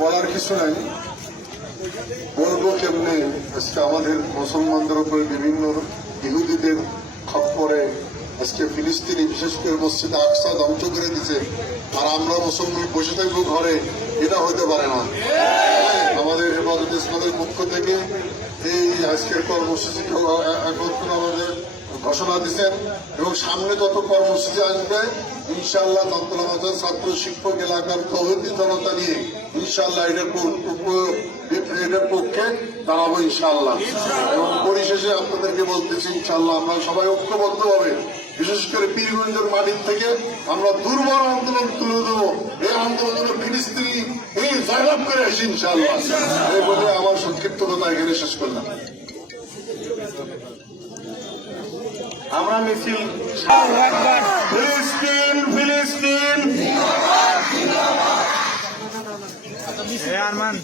বলার কিছু নাই, বলবো কেমনে। আজকে আমাদের মুসলমানদের উপরে বিভিন্ন ইহুদিদের খপ্পরে আজকে ফিলিস্তিনি বিশেষ করে মসজিদে আকসা ধ্বংস করে দিছে, আর আমরা মুসলমান বসে থাকবো ঘরে, এটা হতে পারে না। আমাদের হেফাজত ইসলামের পক্ষ থেকে এই আজকের কর্মসূচি আমাদের ঘোষণা দিচ্ছেন, এবং সামনে যত কর্মসূচি আসবে ইনশাআল্লাহ তন্ত্র ছাত্র শিক্ষক এলাকার তৌহিদি জনতা নিয়ে ইনশাআল্লাহ এটার পক্ষে দাঁড়াবো ইনশাআল্লাহ। এবং পরিশেষে আপনাদেরকে বলতেছি ইনশাআল্লাহ আমরা সবাই ঐক্যবদ্ধ হবে, বিশেষ করে পীরগঞ্জের মাটির থেকে আমরা দুর্বল আন্দোলন তুলে দেবো। এই আন্দোলন ফিলিস্তিনি এই জয়লাভ করে আসি ইনশাআল্লাহ। এই বলে আমার সংক্ষিপ্ত কথা এখানে শেষ করলাম। আমরা মিছিল ফিলিস্তিন ফিলিস্তিন আরমান